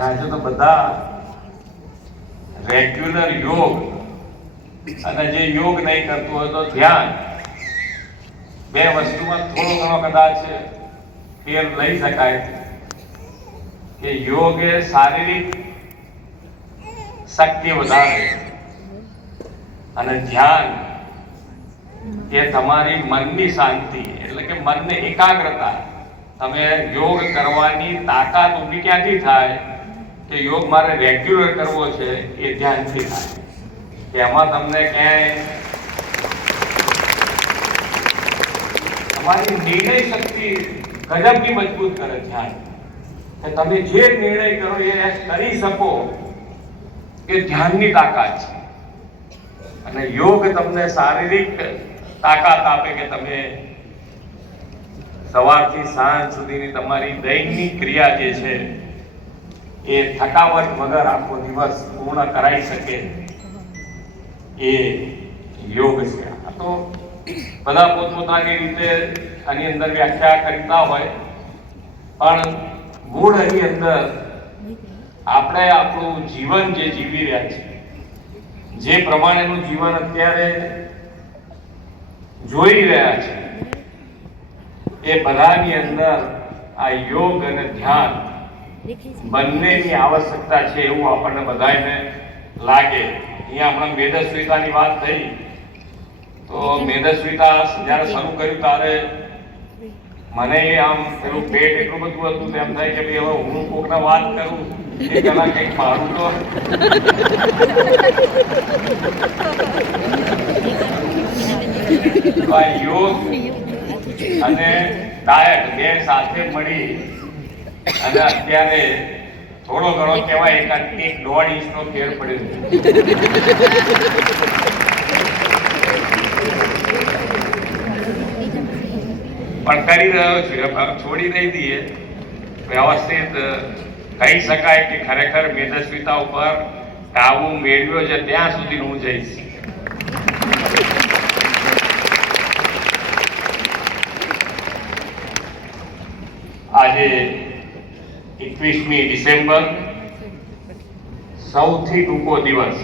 આજે તો બધા રેગ્યુલર યોગ. અને જે યોગ નહીં કરતું હોય તો ધ્યાન. બે વસ્તુમાં થોડો ઘણો કદાચ ફેર લઈ શકાય. કે યોગ એ શારીરિક શક્તિ વધારે. અને ધ્યાન એ તમારી મનની શાંતિ, એટલે કે મનને એકાગ્રતા. તમે યોગ કરવાની તાકાત ઊભી ક્યાંથી થાય? કે યોગ મારે રેગ્યુલર કરવો છે, એ ધ્યાનથી થાય. કે એમાં તમને ક્યાંય તમારી નિર્ણય શક્તિ ગજબની મજબૂત કરે ધ્યાન કે તમે જે નિર્ણય કરો એ કરી શકો એ ધ્યાનની તાકાત છે. અને યોગ તમને શારીરિક તાકાત આપે કે તમે સવારથી સાંજ સુધીની તમારી દૈનિક ક્રિયા જે છે એ થકાવટ વગર આખો દિવસ પૂર્ણ કરાઈ શકે એ યોગ છે. આ તો બધા પોતપોતાની રીતે આની અંદર વ્યાખ્યા કરતા હોય, પણ મૂળ એની અંદર આપણે આપણું જીવન જે જીવી રહ્યા છે જે પ્રમાણેનું જીવન અત્યારે જોઈ રહ્યા છે એ બધાની અંદર આ યોગ અને ધ્યાન બંનેની આવશ્યકતા છે એવું આપણને બધાને લાગે. અહીંયા હમણાં મેદસ્વીતાની વાત થઈ. તો મેદસ્વીતા જ્યારે શરૂ કર્યું ત્યારે મને આમ પેલું પેટ એટલું બધું હતું તેમ થાય કે ભાઈ હવે હું કોકને વાત કરું એ પેલા કંઈક મારું તો. યોગ. અને ડાયટ બે સાથે મળી. અને અત્યારે થોડો ઘણો કહેવાય એકાદ એક દોઢ ઇંચનો ફેર પડ્યો પણ કરી રહ્યો છું છોડી નહીં દઈએ. વ્યવસ્થિત કહી શકાય કે ખરેખર મેદસ્વીતા ઉપર કાબુ મેળવ્યો છે, ત્યાં સુધી હું જઈશ આજે એકવીસમી ડિસેમ્બર સૌથી ટૂંકો દિવસ.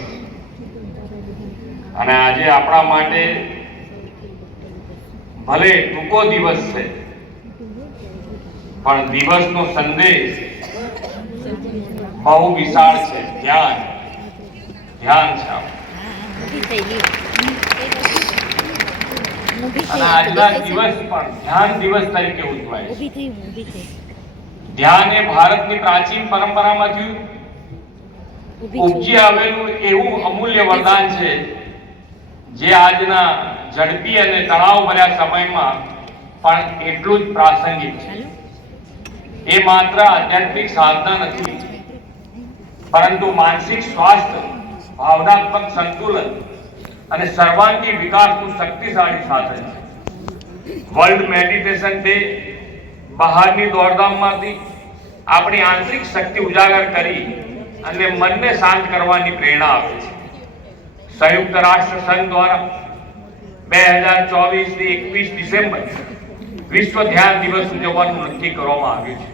અને આજે આપણા માટે ભલે ટૂંકો દિવસ છે, પણ દિવસનો સંદેશ બહુ વિશાળ છે. ધ્યાન. ધ્યાન છે આજના દિવસ પણ ધ્યાન દિવસ તરીકે ઉજવાય ધ્યાન એ ભારતની પ્રાચીન પરંપરામાંથી ઉપજી આવેલું એવું અમૂલ્ય વરદાન છે જે આજના ઝડપી અને તણાવ ભર્યા સમયમાં પણ એટલું જ પ્રાસંગિક છે. એ માત્ર આધ્યાત્મિક સાધના નથી પરંતુ માનસિક સ્વાસ્થ્ય ભાવનાત્મક સંતુલન અને સર્વાંગી વિકાસનું શક્તિશાળી સાધન છે. વર્લ્ડ મેડિટેશન ડે બહારની દોડધામમાંથી આપણી આંતરિક શક્તિ ઉજાગર કરી અને મનને શાંત કરવાની પ્રેરણા આપે છે. સંયુક્ત રાષ્ટ્ર સંઘ દ્વારા બે હજાર ચોવીસથી એકવીસ ડિસેમ્બર વિશ્વ ધ્યાન દિવસ ઉજવવાનું નક્કી કરવામાં આવ્યું છે.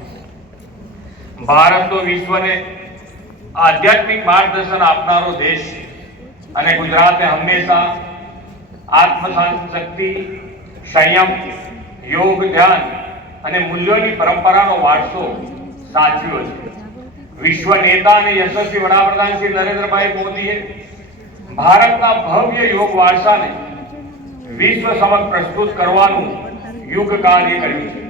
ભારત તો વિશ્વને આધ્યાત્મિક માર્ગદર્શન આપનારો દેશ છે અને ગુજરાતે હંમેશા આત્મશાંત, શક્તિ, સંયમ, યોગ, ધ્યાન અને મૂલ્યોની પરંપરાનો વારસો સાચવ્યો છે. વિશ્વ નેતા અને યશસ્વી વડાપ્રધાન શ્રી નરેન્દ્રભાઈ મોદીએ ભારતના ભવ્ય યોગ વારસાને વિશ્વ સમક્ષ પ્રસ્તુત કરવાનું યુગ કાર્ય કર્યું છે.